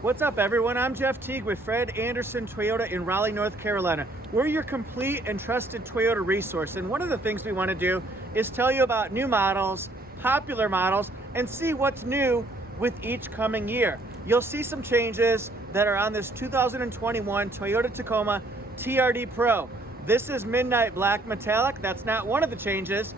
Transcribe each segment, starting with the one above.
What's up, everyone? I'm Jeff Teague with Fred Anderson Toyota in Raleigh, North Carolina. We're your complete and trusted Toyota resource, and one of the things we want to do is tell you about new models, popular models, and see what's new with each coming year. You'll see some changes that are on this 2021 Toyota Tacoma TRD Pro. This is midnight black metallic. That's not one of the changes,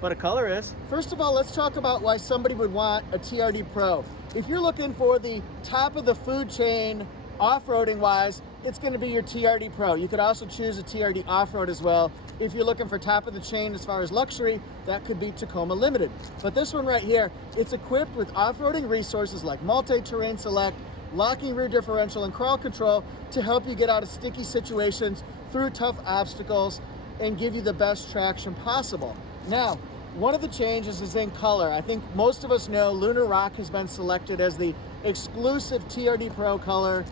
but a color is. First of all, let's talk about why somebody would want a TRD Pro. If you're looking for the top of the food chain off-roading wise, it's going to be your TRD Pro. You could also choose a TRD off-road as well. If you're looking for top of the chain as far as luxury, that could be Tacoma Limited. But this one right here, it's equipped with off-roading resources like multi-terrain select, locking rear differential, and crawl control to help you get out of sticky situations through tough obstacles and give you the best traction possible. Now, one of the changes is in color. I think most of us know Lunar Rock has been selected as the exclusive TRD Pro color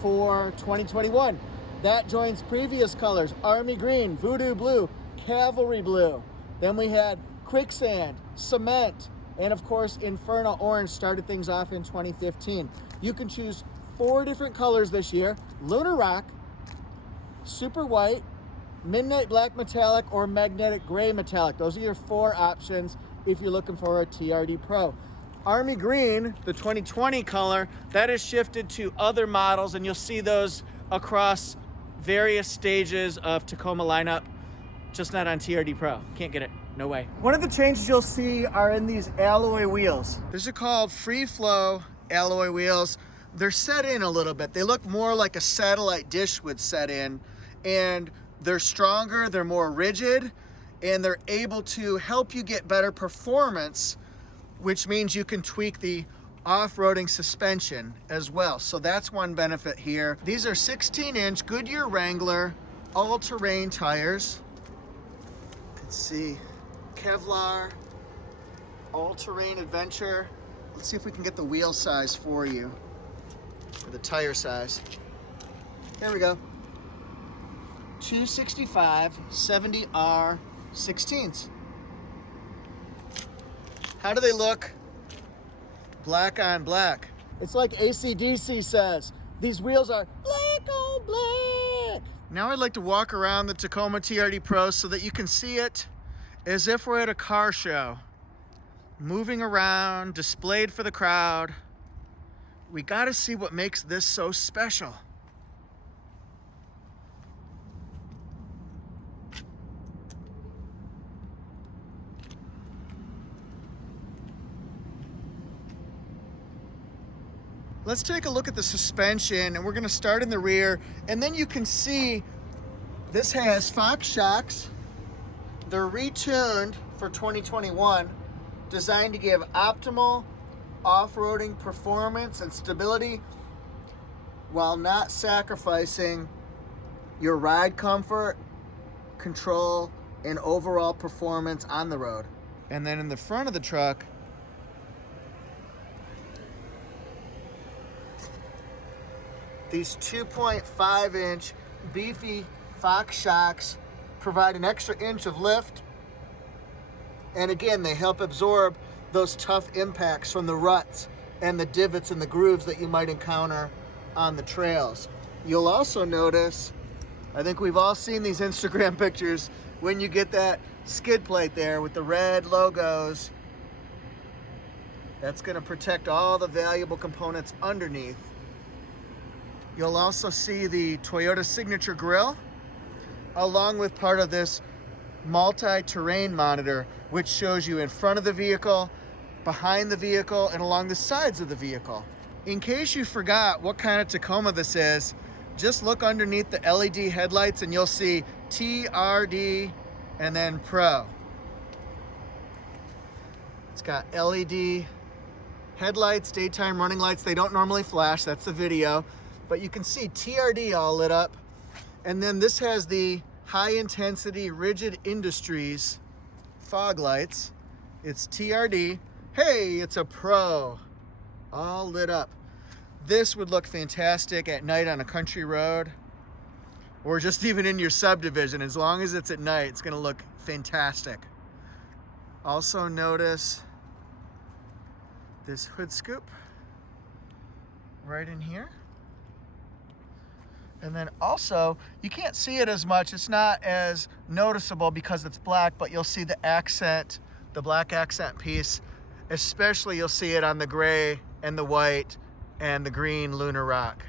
for 2021. That joins previous colors, Army Green, Voodoo Blue, Cavalry Blue. Then we had Quicksand, Cement, and of course Inferno Orange started things off in 2015. You can choose 4 different colors this year: Lunar Rock, Super White, Midnight Black Metallic, or Magnetic Gray Metallic. Those are your 4 options if you're looking for a TRD Pro. Army Green, the 2020 color, that is shifted to other models, and you'll see those across various stages of Tacoma lineup, just not on TRD Pro. Can't get it, no way. One of the changes you'll see are in these alloy wheels. These are called free flow alloy wheels. They're set in a little bit. They look more like a satellite dish would set in, and they're stronger, they're more rigid, and they're able to help you get better performance, which means you can tweak the off-roading suspension as well. So that's one benefit here. These are 16-inch Goodyear Wrangler all-terrain tires. Let's see, Kevlar, all-terrain adventure. Let's see if we can get the wheel size for you, or the tire size. There we go. 265 70R 16ths. How do they look black on black? It's like AC/DC says, these wheels are black on black. Now I'd like to walk around the Tacoma TRD Pro so that you can see it as if we're at a car show. Moving around, displayed for the crowd. We gotta see what makes this so special. Let's take a look at the suspension, and we're gonna start in the rear, and then you can see this has Fox shocks. They're retuned for 2021, designed to give optimal off-roading performance and stability while not sacrificing your ride comfort, control, and overall performance on the road. And then in the front of the truck, these 2.5-inch beefy Fox shocks provide an extra inch of lift. And again, they help absorb those tough impacts from the ruts and the divots and the grooves that you might encounter on the trails. You'll also notice, I think we've all seen these Instagram pictures, when you get that skid plate there with the red logos, that's gonna protect all the valuable components underneath. You'll also see the Toyota Signature Grille, along with part of this multi-terrain monitor, which shows you in front of the vehicle, behind the vehicle, and along the sides of the vehicle. In case you forgot what kind of Tacoma this is, just look underneath the LED headlights and you'll see TRD and then Pro. It's got LED headlights, daytime running lights. They don't normally flash, that's the video. But you can see TRD all lit up. And then this has the high intensity Rigid Industries fog lights. It's TRD. Hey, it's a Pro, all lit up. This would look fantastic at night on a country road, or just even in your subdivision. As long as it's at night, it's gonna look fantastic. Also notice this hood scoop right in here. And then also, you can't see it as much. It's not as noticeable because it's black, but you'll see the accent, the black accent piece. Especially you'll see it on the gray and the white and the green lunar rock.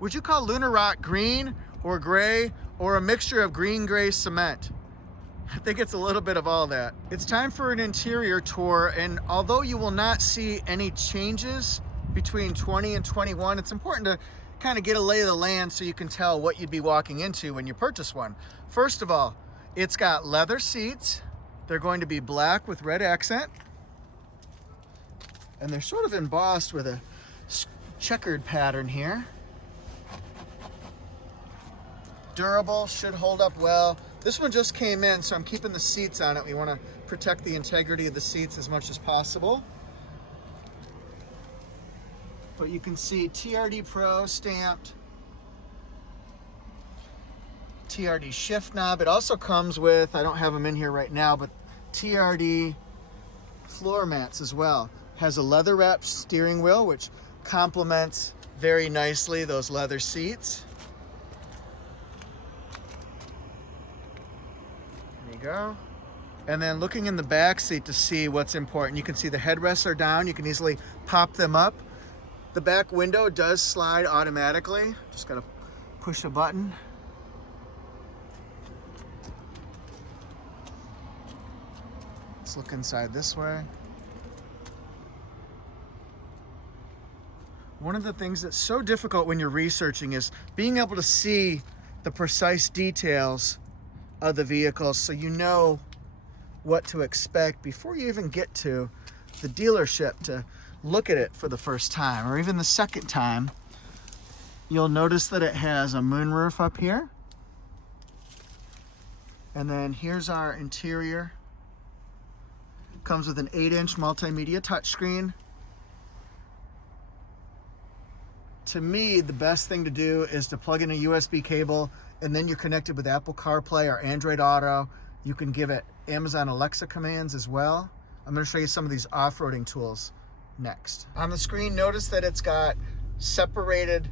Would you call lunar rock green or gray or a mixture of green, gray, cement? I think it's a little bit of all that. It's time for an interior tour, and although you will not see any changes between 20 and 21, it's important to kind of get a lay of the land so you can tell what you'd be walking into when you purchase one. First of all, it's got leather seats. They're going to be black with red accent. And they're sort of embossed with a checkered pattern here. Durable, should hold up well. This one just came in, so I'm keeping the seats on it. We want to protect the integrity of the seats as much as possible. But you can see TRD Pro stamped. TRD shift knob. It also comes with, I don't have them in here right now, but TRD floor mats as well. Has a leather wrapped steering wheel, which complements very nicely those leather seats. There you go. And then looking in the back seat to see what's important, you can see the headrests are down. You can easily pop them up. The back window does slide automatically. Just gotta push a button. Let's look inside this way. One of the things that's so difficult when you're researching is being able to see the precise details of the vehicle so you know what to expect before you even get to the dealership to look at it for the first time or even the second time. You'll notice that it has a moonroof up here. And then here's our interior. Comes with an 8-inch multimedia touchscreen. To me, the best thing to do is to plug in a USB cable, and then you're connected with Apple CarPlay or Android Auto. You can give it Amazon Alexa commands as well. I'm going to show you some of these off-roading tools next. On the screen, notice that it's got separated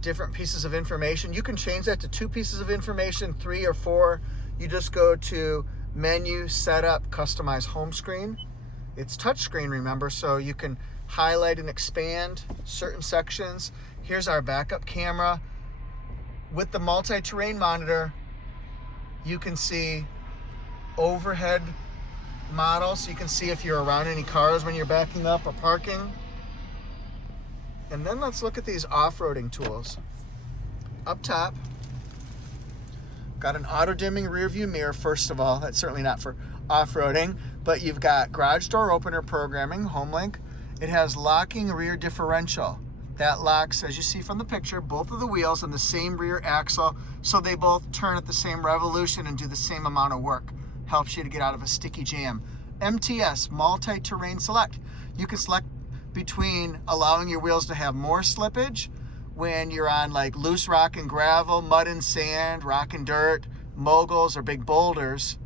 different pieces of information. You can change that to 2 pieces of information, 3 or 4. You just go to Menu, Setup, Customize Home Screen. It's touchscreen, remember, so you can highlight and expand certain sections. Here's our backup camera. With the multi-terrain monitor, you can see overhead model, so you can see if you're around any cars when you're backing up or parking. And then let's look at these off-roading tools. Up top, got an auto-dimming rear view mirror, first of all. That's certainly not for off-roading, but you've got garage door opener programming, HomeLink. It has locking rear differential. That locks, as you see from the picture, both of the wheels on the same rear axle, so they both turn at the same revolution and do the same amount of work. Helps you to get out of a sticky jam. MTS, multi-terrain select. You can select between allowing your wheels to have more slippage when you're on like loose rock and gravel, mud and sand, rock and dirt, moguls, or big boulders.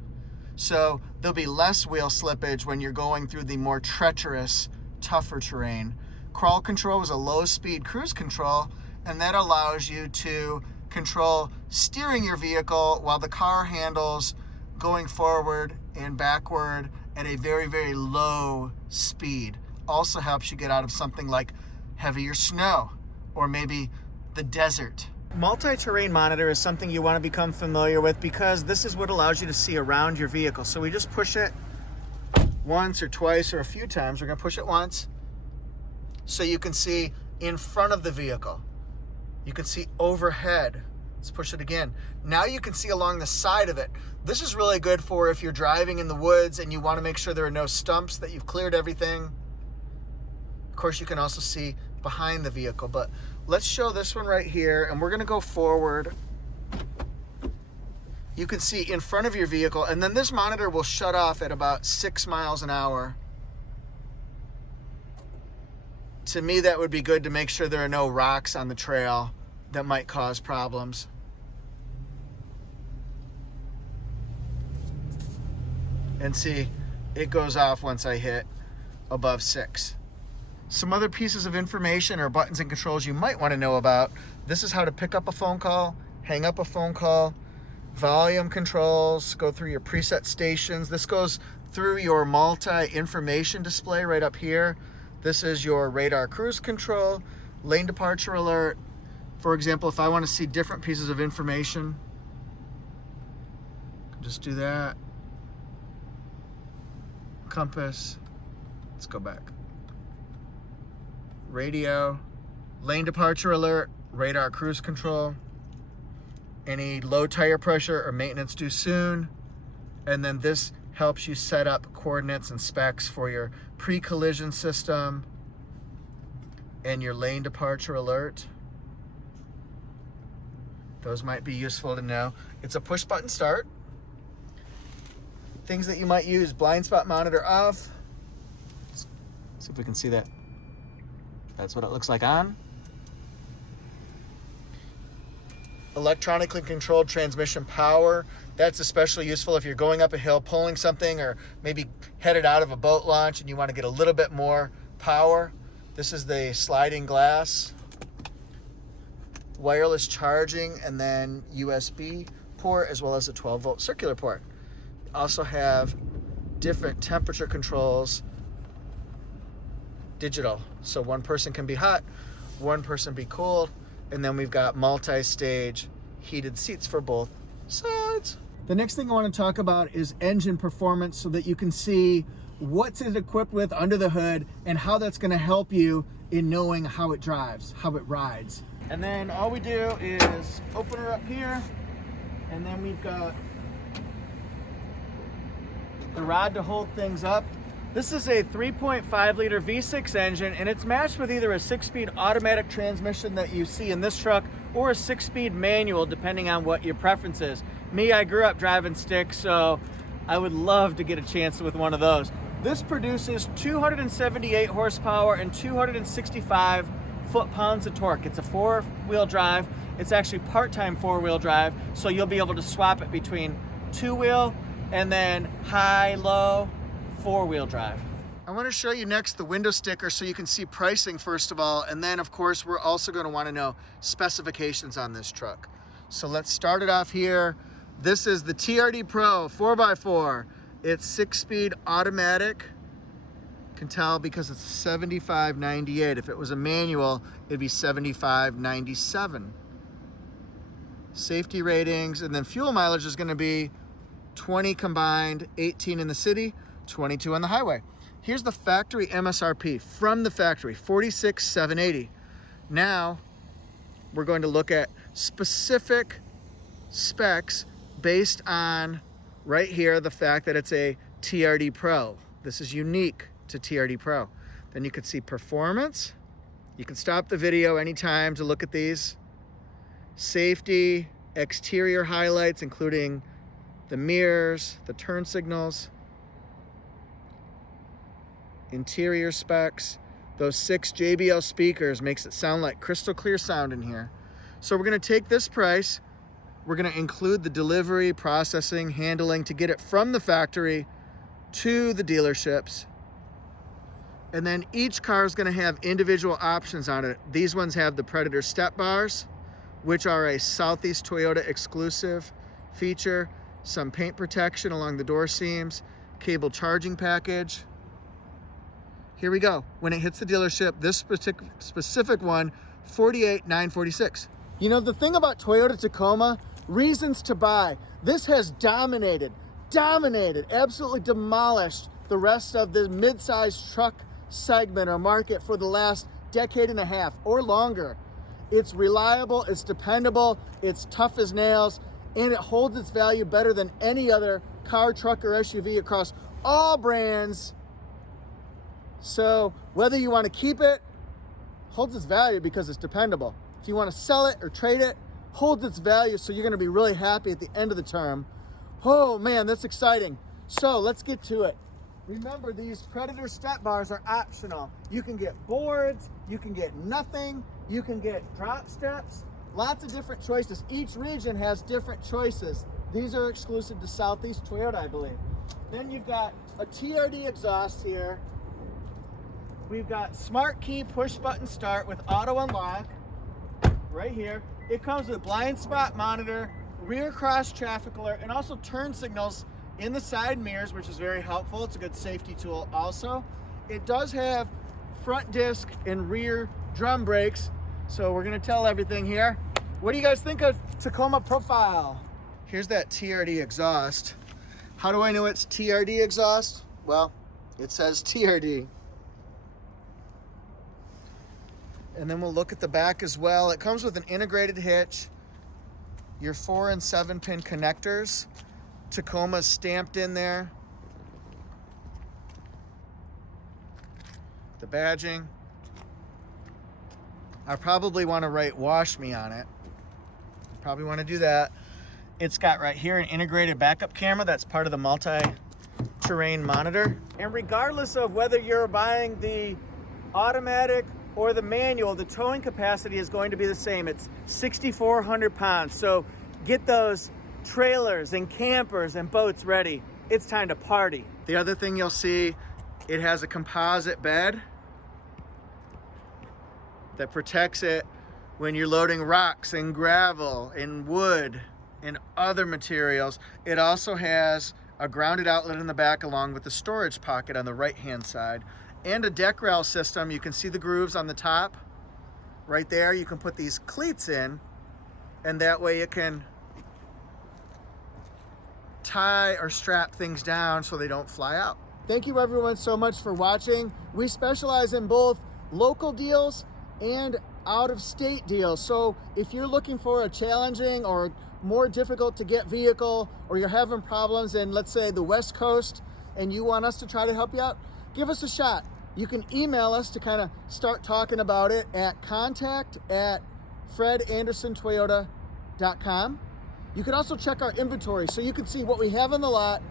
So there'll be less wheel slippage when you're going through the more treacherous, tougher terrain. Crawl control is a low speed cruise control, and that allows you to control steering your vehicle while the car handles going forward and backward at a very, very low speed. Also helps you get out of something like heavier snow or maybe the desert. Multi-terrain monitor is something you want to become familiar with because this is what allows you to see around your vehicle. So we just push it once or twice or a few times. We're going to push it once so you can see in front of the vehicle. You can see overhead. Let's push it again. Now you can see along the side of it. This is really good for if you're driving in the woods and you want to make sure there are no stumps, that you've cleared everything. Of course, you can also see behind the vehicle, but let's show this one right here, and we're going to go forward. You can see in front of your vehicle, and then this monitor will shut off at about 6 miles an hour. To me, that would be good to make sure there are no rocks on the trail that might cause problems. And see, it goes off once I hit above 6. Some other pieces of information or buttons and controls you might want to know about. This is how to pick up a phone call, hang up a phone call, volume controls, go through your preset stations. This goes through your multi-information display right up here. This is your radar cruise control, lane departure alert. For example, if I want to see different pieces of information, just do that. Compass, let's go back. Radio, lane departure alert, radar cruise control, any low tire pressure or maintenance due soon. And then this helps you set up coordinates and specs for your pre-collision system and your lane departure alert. Those might be useful to know. It's a push button start. Things that you might use: blind spot monitor off. Let's see if we can see that. That's what it looks like on. Electronically controlled transmission power. That's especially useful if you're going up a hill, pulling something, or maybe headed out of a boat launch and you want to get a little bit more power. This is the sliding glass. Wireless charging, and then USB port, as well as a 12-volt circular port. Also have different temperature controls, digital. So one person can be hot, one person be cold, and then we've got multi-stage heated seats for both sides. The next thing I want to talk about is engine performance, so that you can see what's it equipped with under the hood and how that's going to help you in knowing how it drives, how it rides. And then all we do is open her up here, and then we've got the rod to hold things up. This is a 3.5 liter V6 engine, and it's matched with either a 6-speed automatic transmission that you see in this truck or a 6-speed manual, depending on what your preference is. Me, I grew up driving stick, so I would love to get a chance with one of those. This produces 278 horsepower and 265 foot-pounds of torque. It's a 4-wheel drive. It's actually part-time 4-wheel drive, so you'll be able to swap it between 2-wheel and then high-low 4-wheel drive. I want to show you next the window sticker so you can see pricing first of all, and then of course we're also going to want to know specifications on this truck. So let's start it off here. This is the TRD Pro 4x4. It's 6-speed automatic. You can tell because it's 7598. If it was a manual, it'd be 7597. Safety ratings, and then fuel mileage is going to be 20 combined, 18 in the city, 22 on the highway. Here's the factory MSRP from the factory, $46,780. Now we're going to look at specific specs based on right here the fact that it's a TRD Pro. This is unique to TRD Pro. Then you can see performance. You can stop the video anytime to look at these. Safety, exterior highlights, including the mirrors, the turn signals, interior specs. Those 6 JBL speakers makes it sound like crystal clear sound in here. So we're going to take this price, we're going to include the delivery, processing, handling to get it from the factory to the dealerships. And then each car is going to have individual options on it. These ones have the Predator step bars, which are a Southeast Toyota exclusive feature, some paint protection along the door seams, cable charging package. Here we go. When it hits the dealership, this specific one, $48,946. You know, the thing about Toyota Tacoma, reasons to buy. This has dominated, absolutely demolished the rest of the mid-sized truck segment or market for the last decade and a half or longer. It's reliable, it's dependable, it's tough as nails, and it holds its value better than any other car, truck, or SUV across all brands. So whether you want to keep it, holds its value because it's dependable. If you want to sell it or trade it, holds its value, so you're going to be really happy at the end of the term. Oh man, that's exciting. So let's get to it. Remember, these Predator step bars are optional. You can get boards, you can get nothing, you can get drop steps, lots of different choices. Each region has different choices. These are exclusive to Southeast Toyota, I believe. Then you've got a TRD exhaust here We've got smart key push button start with auto unlock right here. It comes with blind spot monitor, rear cross traffic alert, and also turn signals in the side mirrors, which is very helpful. It's a good safety tool also. It does have front disc and rear drum brakes, so we're gonna tell everything here. What do you guys think of Tacoma profile? Here's that TRD exhaust. How do I know it's TRD exhaust? Well, it says TRD. And then we'll look at the back as well. It comes with an integrated hitch, your 4 and 7 pin connectors. Tacoma's stamped in there. The badging. I probably want to write "wash me" on it. Probably want to do that. It's got right here an integrated backup camera that's part of the multi-terrain monitor. And regardless of whether you're buying the automatic or the manual, the towing capacity is going to be the same. It's 6,400 pounds. So get those trailers and campers and boats ready. It's time to party. The other thing you'll see, it has a composite bed that protects it when you're loading rocks and gravel and wood and other materials. It also has a grounded outlet in the back along with the storage pocket on the right-hand side, and a deck rail system. You can see the grooves on the top. Right there, you can put these cleats in, and that way you can tie or strap things down so they don't fly out. Thank you everyone so much for watching. We specialize in both local deals and out-of-state deals. So if you're looking for a challenging or more difficult to get vehicle, or you're having problems in, let's say, the West Coast, and you want us to try to help you out, give us a shot. You can email us to kind of start talking about it at contact@fredandersontoyota.com. You can also check our inventory so you can see what we have in the lot.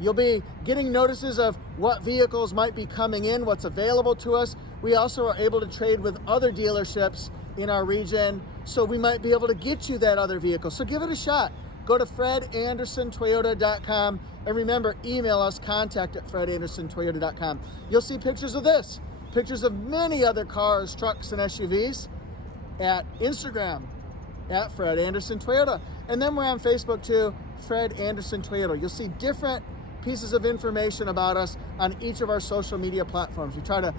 You'll be getting notices of what vehicles might be coming in, what's available to us. We also are able to trade with other dealerships in our region, so we might be able to get you that other vehicle. So give it a shot. Go to fredandersontoyota.com, and remember, email us contact@fredandersontoyota.com. You'll see pictures of this, pictures of many other cars, trucks, and SUVs at Instagram @FredAndersonToyota. And then we're on Facebook too, Fred Anderson Toyota. You'll see different pieces of information about us on each of our social media platforms. We try to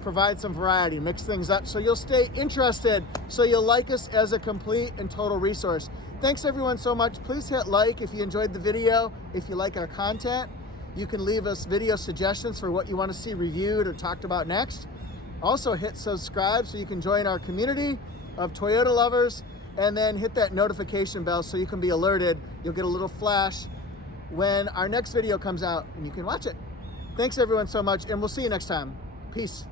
provide some variety, mix things up, so you'll stay interested, so you'll like us as a complete and total resource. Thanks everyone so much. Please hit like if you enjoyed the video. If you like our content, you can leave us video suggestions for what you want to see reviewed or talked about next. Also hit subscribe so you can join our community of Toyota lovers, and then hit that notification bell so you can be alerted. You'll get a little flash when our next video comes out and you can watch it. Thanks everyone so much, and we'll see you next time. Peace.